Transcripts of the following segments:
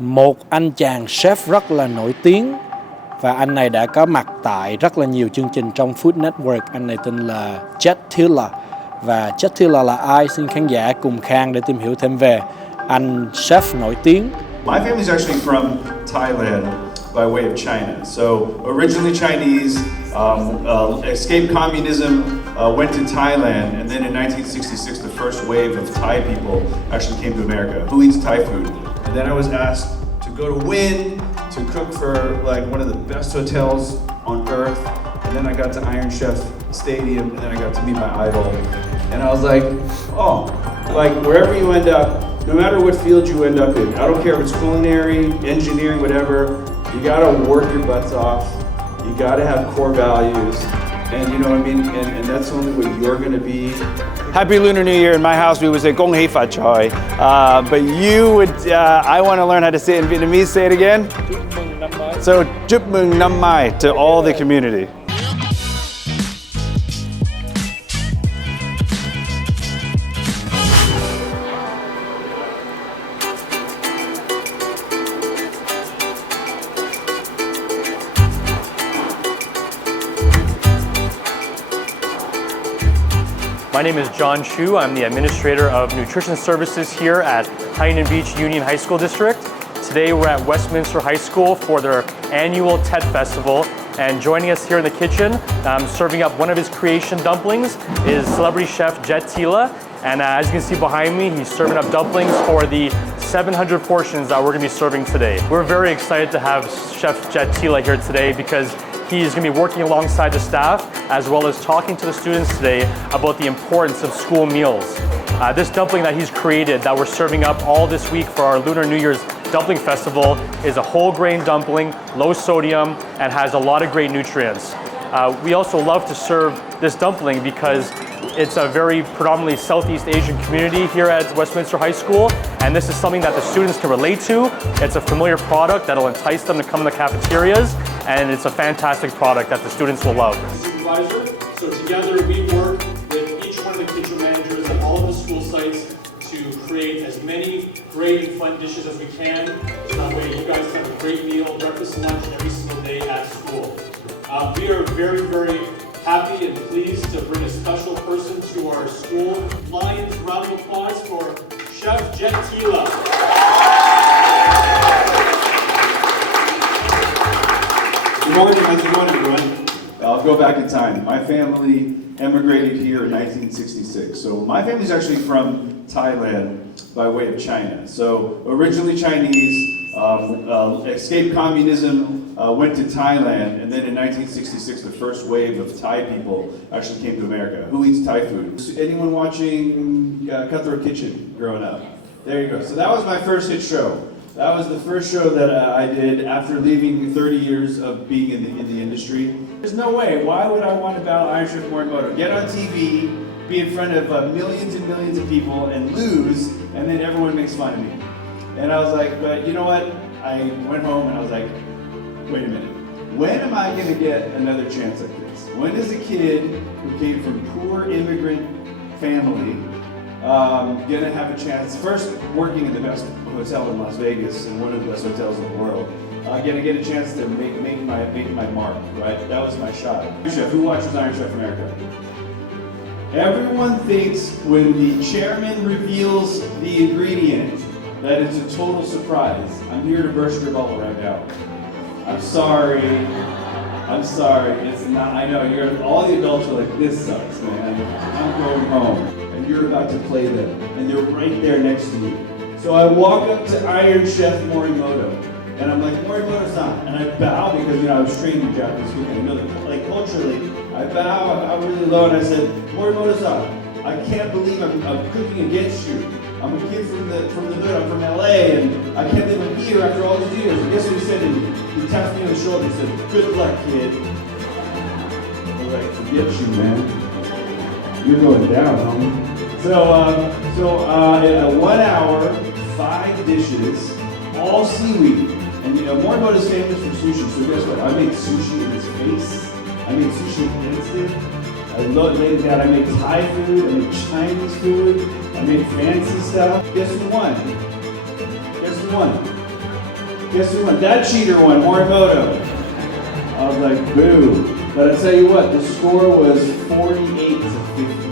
một anh chàng chef rất là nổi tiếng và anh này đã có mặt tại rất là nhiều chương trình trong Food Network. Anh này tên là và là ai? Xin khán giả cùng Khang để tìm hiểu thêm về anh chef nổi tiếng. My family is actually from Thailand by way of China. So originally Chinese, escaped communism, went to Thailand, and then in 1966 the first wave of Thai people actually came to America. Who eats Thai food? And then I was asked to go to Wynn to cook for like one of the best hotels on earth. And then I got to Iron Chef Stadium, and then I got to meet my idol. And I was like, oh, like wherever you end up, no matter what field you end up in, I don't care if it's culinary, engineering, whatever, you gotta work your butts off. You gotta have core values. And you know what I mean? And that's only what you're gonna be. Happy Lunar New Year. In my house, we would say Gong Hei Fa Choi. But you would, I want to learn how to say it in Vietnamese. Say it again. So, Chúc mừng năm mai to all the community. My name is John Chu. I'm the Administrator of Nutrition Services here at Huntington Beach Union High School District. Today we're at Westminster High School for their annual TED Festival, and joining us here in the kitchen, serving up one of his creation dumplings, is celebrity chef Jet Tila. And as you can see behind me, he's serving up dumplings for the 700 portions that we're going to be serving today. We're very excited to have Chef Jet Tila here today because he's going to be working alongside the staff as well as talking to the students today about the importance of school meals. This dumpling that he's created that we're serving up all this week for our Lunar New Year's Dumpling Festival is a whole grain dumpling, low sodium, and has a lot of great nutrients. We also love to serve this dumpling because it's a very predominantly Southeast Asian community here at Westminster High School, and this is something that the students can relate to. It's a familiar product that'll entice them to come to the cafeterias, and it's a fantastic product that the students will love. Supervisor, so together we work with each one of the kitchen managers at all of the school sites to create as many great and fun dishes as we can, so that way you guys have a great meal, breakfast and lunch every single day at school. We are very, very happy and pleased to bring a special person to our school. Lions, round of applause for Chef Jet Tila. Good morning, how's it going, everyone? I'll go back in time. My family emigrated here in 1966. So my family's actually from Thailand by way of China. So originally Chinese, escaped communism, went to Thailand, and then in 1966 the first wave of Thai people actually came to America. Who eats Thai food? Anyone watching Cutthroat Kitchen growing up? There you go. So that was my first hit show. That was the first show that I did after leaving 30 years of being in the industry. There's no way. Why would I want to battle Iron Chef Morimoto? Get on TV, be in front of millions and millions of people and lose, and then everyone makes fun of me. And I was like, but you know what? I went home and I was like, wait a minute. When am I going to get another chance like this? When is a kid who came from poor immigrant family going to have a chance, first working in the best hotel in Las Vegas and one of the best hotels in the world, going to get a chance to make my mark, right? That was my shot. Chef, who watches Iron Chef America? Everyone thinks when the chairman reveals the ingredient that it's a total surprise. I'm here to burst your bubble right now. I'm sorry. It's not, I know, all the adults are like, this sucks, man. I'm going home. And you're about to play them. And they're right there next to you. So I walk up to Iron Chef Morimoto. And I'm like, Morimoto-san. And I bow because, I was trained in Japanese cooking. I know that, like, culturally, I bow really low and I said, Morimoto-san, I can't believe I'm cooking against you. I'm a kid from the hood, I'm from LA, and I can't believe I'm here after all these years. And guess what he said to me? He tapped me on the shoulder and said, good luck, kid. I was like, forget you, man. You're going down, homie. So, 1 hour, 5 dishes, all seaweed. And Morimoto's famous for sushi, so guess what? I made sushi in his face. I made sushi instant. I laid it down. I made Thai food, I made Chinese food, I made fancy stuff. Guess who won? Guess who won? That cheater won, Morimoto. I was like, boo. But I tell you what, the score was 48 to 50.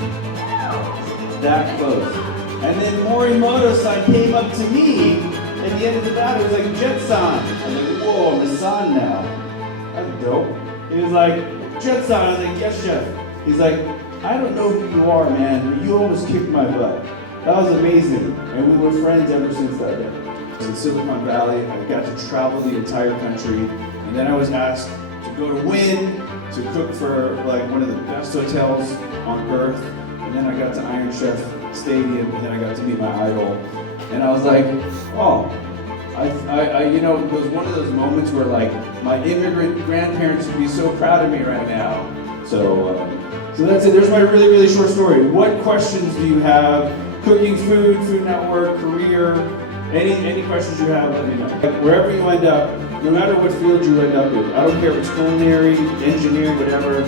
That close. And then Morimoto-san came up to me at the end of the battle. He was like, Jet-san. I was like, whoa, I'm a san now. That's dope. He was like, Jet-san. I was like, yes, chef. He's like, I don't know who you are, man, but you almost kicked my butt. That was amazing. And we were friends ever since that day. In Silicon Valley, I got to travel the entire country. And then I was asked to go to Wynn, to cook for like one of the best hotels on earth. And then I got to Iron Chef Stadium, and then I got to meet my idol. And I was like, oh, you know, it was one of those moments where like my immigrant grandparents would be so proud of me right now. So that's it. There's my really, really short story. What questions do you have? Cooking food, Food Network, career, any questions you have, let me know. Wherever you end up, no matter what field you end up in, I don't care if it's culinary, engineering, whatever,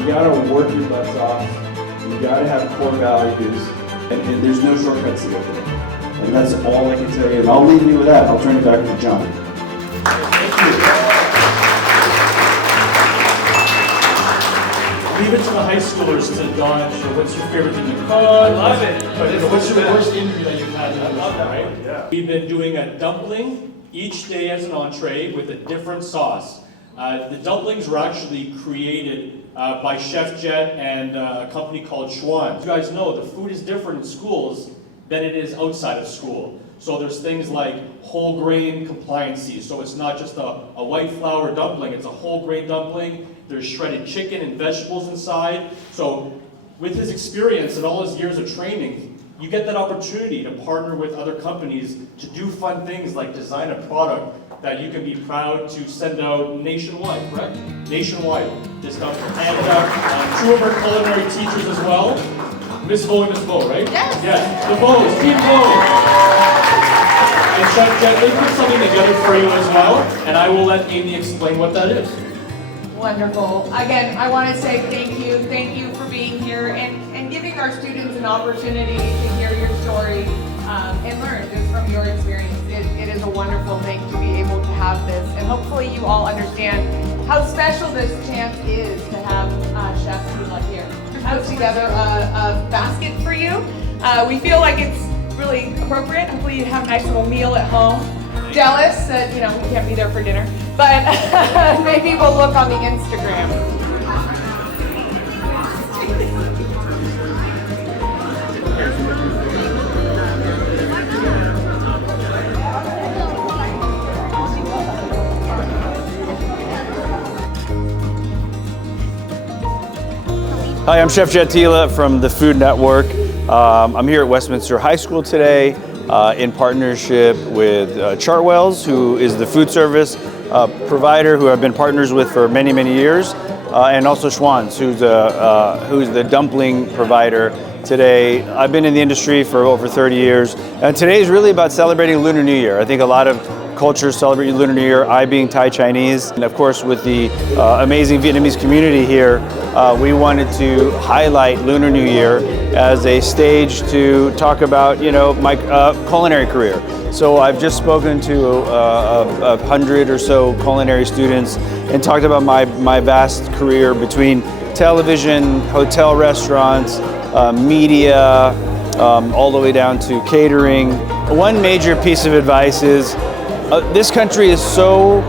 you gotta work your butts off. You gotta have core values, and there's no shortcuts to get there. And that's all I can tell you. And I'll leave you with that. I'll turn it back to John. Thank you. Leave it to the high schoolers to dodge. What's your favorite thing to cook? I love it. But what's your worst interview that you've had? I love that. Right? Yeah. We've been doing a dumpling each day as an entree with a different sauce. The dumplings were actually created by Chef Jet and a company called Schwan. You guys know the food is different in schools than it is outside of school. So there's things like whole grain compliancy. So it's not just a white flour dumpling, it's a whole grain dumpling. There's shredded chicken and vegetables inside. So with his experience and all his years of training, you get that opportunity to partner with other companies to do fun things like design a product that you can be proud to send out nationwide, correct? Nationwide, this dumpling. And two of our culinary teachers as well. Miss Vo and Miss Vo, right? Yes. Yes, the Vos, Team Vo. And Chef Jet, they put something together for you as well, and I will let Amy explain what that is. Wonderful. Again, I want to say thank you for being here and giving our students an opportunity to hear your story and learn just from your experience. It is a wonderful thing to be able to have this, and hopefully you all understand how special this chance is to have Chef Tila here. Put together a basket for you. We feel like it's really appropriate. Hopefully you have a nice little meal at home. Jealous that we can't be there for dinner, but maybe we'll look on the Instagram. Hi, I'm Chef Jet Tila from the Food Network. I'm here at Westminster High School today in partnership with Chartwells, who is the food service provider who I've been partners with for many, many years, and also Schwan's, who's the dumpling provider today. I've been in the industry for over 30 years, and today is really about celebrating Lunar New Year. I think a lot of cultures celebrate Lunar New Year, I being Thai Chinese, and of course with the amazing Vietnamese community here, we wanted to highlight Lunar New Year as a stage to talk about, my culinary career. So I've just spoken to 100 or so culinary students and talked about my vast career between television, hotel restaurants, media, all the way down to catering. One major piece of advice is this country is so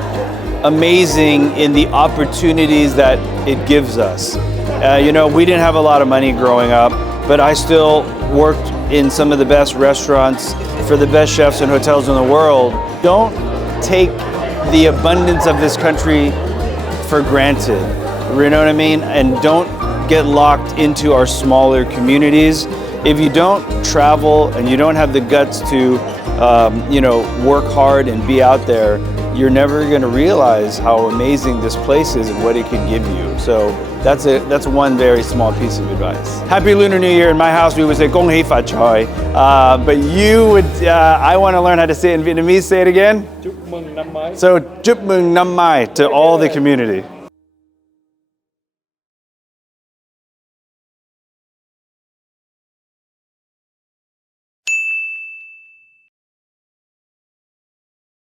amazing in the opportunities that it gives us. We didn't have a lot of money growing up, but I still worked in some of the best restaurants for the best chefs and hotels in the world. Don't take the abundance of this country for granted, you know what I mean? And don't get locked into our smaller communities. If you don't travel and you don't have the guts to work hard and be out there, you're never going to realize how amazing this place is and what it can give you. So that's one very small piece of advice. Happy Lunar New Year. In my house, we would say Gong Hei Fat Choi. But you would, I want to learn how to say it in Vietnamese. Say it again. Chúc mừng năm mới. So, Chúc mừng năm mới to all the community.